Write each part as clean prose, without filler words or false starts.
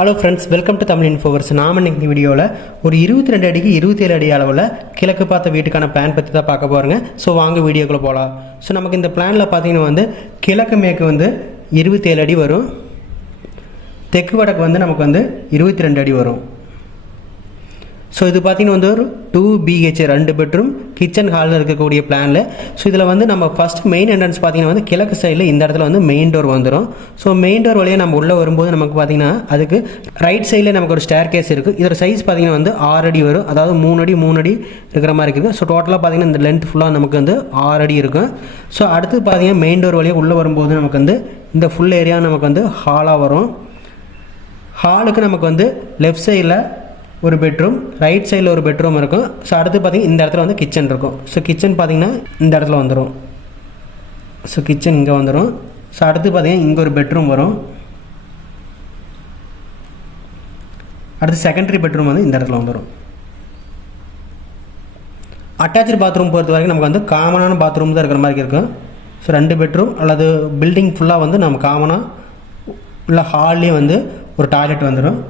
Hello friends, welcome to Tamil இன்ஃபோவர்ஸ். நாம் இன்னைக்கு வீடியோவில் ஒரு 22 அடிக்கு 27 அடி அளவில் கிழக்கு பார்த்த வீட்டுக்கான பிளான் பற்றி தான் பார்க்க போகிறோங்க. ஸோ வாங்க வீடியோக்குள்ளே போகலாம். ஸோ நமக்கு இந்த பிளானில் பார்த்தீங்கன்னா கிழக்கு மேற்கு 27 அடி வரும், தெற்கு வடக்கு நமக்கு 22 அடி வரும். ஸோ இது பார்த்தீங்கன்னா ஒரு 2 BH 2 பெட்ரூம் கிச்சன் ஹாலில் இருக்கக்கூடிய பிளானில். ஸோ இதில் நம்ம ஃபஸ்ட் மெயின் என்ட்ரன்ஸ் பார்த்தீங்கன்னா கிழக்கு சைடில் இந்த இடத்துல மெயின் டோர் வந்துடும். ஸோ மெயின் டோர் வழியாக நம்ம உள்ளே வரும்போது நமக்கு பார்த்தீங்கன்னா அதுக்கு ரைட் சைடில் நமக்கு ஒரு ஸ்டேர் கேஸ் இருக்குது. இதோட சைஸ் பார்த்தீங்கன்னா 6 அடி வரும், அதாவது 3 அடி இருக்கிற மாதிரி இருக்குது. ஸோ டோட்டலாக பார்த்தீங்கன்னா இந்த லென்த் ஃபுல்லாக நமக்கு 6 அடி இருக்கும். ஸோ அடுத்து பார்த்தீங்கன்னா மெயின் டோர் வழியாக உள்ளே வரும்போது நமக்கு இந்த ஃபுல் ஏரியா நமக்கு ஹாலாக வரும். ஹாலுக்கு நமக்கு லெஃப்ட் சைடில் ஒரு பெட்ரூம், ரைட் சைடில் ஒரு பெட்ரூம் இருக்கும். ஸோ அடுத்து பார்த்தீங்கன்னா இந்த இடத்துல கிச்சன் இருக்கும். ஸோ கிச்சன் பார்த்தீங்கன்னா இந்த இடத்துல வந்துடும். ஸோ கிச்சன் இங்கே வந்துடும். ஸோ அடுத்து பார்த்தீங்கன்னா இங்கே ஒரு பெட்ரூம் வரும். அடுத்து செகண்டரி பெட்ரூம் இந்த இடத்துல வந்துடும். அட்டாச்சு பாத்ரூம் பொறுத்த வரைக்கும் நமக்கு காமனான பாத்ரூம் தான் இருக்கிற மாதிரி இருக்கும். ஸோ 2 பெட்ரூம் அல்லது பில்டிங் ஃபுல்லாக நம்ம காமனாக உள்ள ஹால்லேயே ஒரு டாய்லெட் வந்துடும்.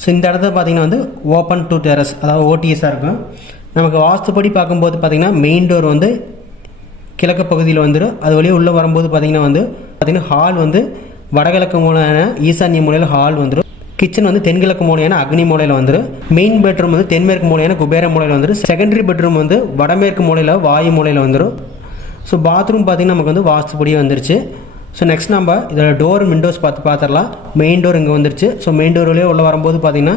ஸோ இந்த இடத்துல பார்த்தீங்கன்னா ஓப்பன் டு டெரஸ், அதாவது ஓடிஎஸ்ஸாக இருக்கும். நமக்கு வாஸ்துப்படி பார்க்கும்போது பார்த்தீங்கன்னா மெயின் டோர் கிழக்கு பகுதியில் வந்துடும். அது வழியாக உள்ளே வரும்போது பார்த்தீங்கன்னா ஹால் வடகிழக்கு மூலையான ஈசான்ய மூலையில் ஹால் வந்துடும். கிச்சன் தென்கிழக்கு மூலையான அக்னி மூலையில் வந்துடும். மெயின் பெட்ரூம் தென்மேற்கு மூலையான குபேர மூலையில் வந்துடும். செகண்டரி பெட்ரூம் வடமேற்கு மூலையில் வாயு மூலையில் வந்துடும். ஸோ பாத்ரூம் பார்த்தீங்கன்னா நமக்கு வாஸ்துப்படியே வந்துருச்சு. ஸோ நெக்ஸ்ட் நம்ம இதில் டோர் விண்டோஸ் பார்த்துடலாம். மெயின் டோர் இங்கே வந்துருச்சு. ஸோ மெயின் டோர் வழியாக உள்ள வரும்போது பார்த்தீங்கன்னா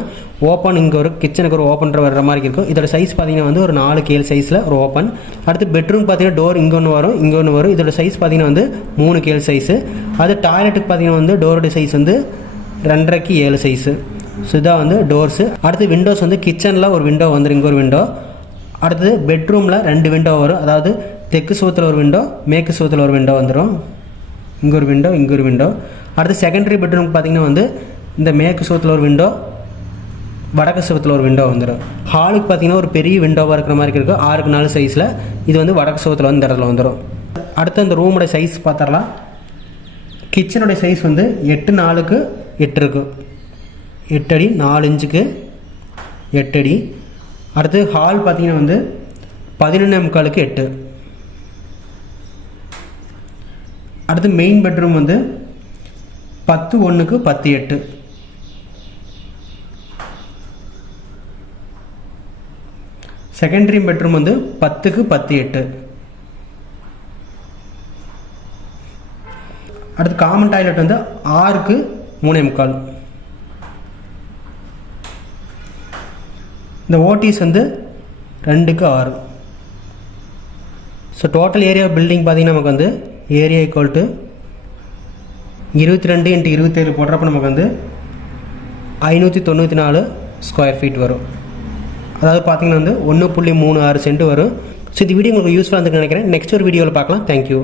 ஓப்பன், இங்கே ஒரு கிச்சனுக்கு ஒரு ஓப்பன் வர்ற மாதிரி இருக்கும். இதோட சைஸ் பார்த்தீங்கன்னா ஒரு 4 KL சைஸில் ஒரு ஓப்பன். அடுத்து பெட்ரூம் பார்த்தீங்கன்னா டோர் இங்கே ஒன்று வரும், இங்கே ஒன்று வரும். இதோட சைஸ் பார்த்தீங்கன்னா 3 KL சைஸு. அது டாய்லெட்டுக்கு பார்த்தீங்கன்னா டோரோட சைஸ் 2.5க்கு 7 சைஸு. ஸோ இதான் டோர்ஸு. அடுத்து விண்டோஸ் கிச்சனில் ஒரு விண்டோ இங்கே ஒரு விண்டோ. அடுத்தது பெட்ரூமில் 2 விண்டோ வரும், அதாவது தெற்கு சுவத்தில் ஒரு விண்டோ, மேற்கு சுவத்தில் ஒரு விண்டோ வந்துடும். இங்கே ஒரு விண்டோ, இங்கே ஒரு விண்டோ. அடுத்து செகண்டரி பெட்ரூம் பார்த்தீங்கன்னா இந்த மேற்கு சுவத்தில் ஒரு விண்டோ, வடக்கு சுவத்தில் ஒரு விண்டோ வந்துடும். ஹாலுக்கு பார்த்தீங்கன்னா ஒரு பெரிய விண்டோவாக இருக்கிற மாதிரி இருக்கும், 6க்கு 4 சைஸில். இது வடக்கு சுவத்தில் இந்த இடத்துல வந்துடும். அடுத்து அந்த ரூமோட சைஸ் பார்த்துடலாம். கிச்சனோட சைஸ் 8x4க்கு 8 இருக்கும், 8 அடி 4 இன்ச்சுக்கு 8 அடி. அடுத்து ஹால் பார்த்தீங்கன்னா 11.25க்கு 8. அடுத்து மெயின் பெட்ரூம் 10:1க்கு 10:8. செகண்டரி பெட்ரூம் 10க்கு 10:8. அடுத்து காமன் டாய்லெட் 6க்கு 3.25. இந்த ஓடிஸ் 2க்கு 6. ஸோ டோட்டல் ஏரியா பில்டிங் பார்த்தீங்கன்னா நமக்கு ஏரியா ஈக்குவல் டு 22 × 27 போடுறப்ப நமக்கு 594 ஸ்கொயர் ஃபீட் வரும். அதாவது பார்த்தீங்கன்னா 1.36 சென்ட் வரும். ஸோ இந்த வீடியோ உங்களுக்கு யூஸ்ஃபுல்லாக இருந்துன்னு நினைக்கிறேன். நெக்ஸ்ட் ஒரு வீடியோவில் பார்க்கலாம். தேங்க்யூ.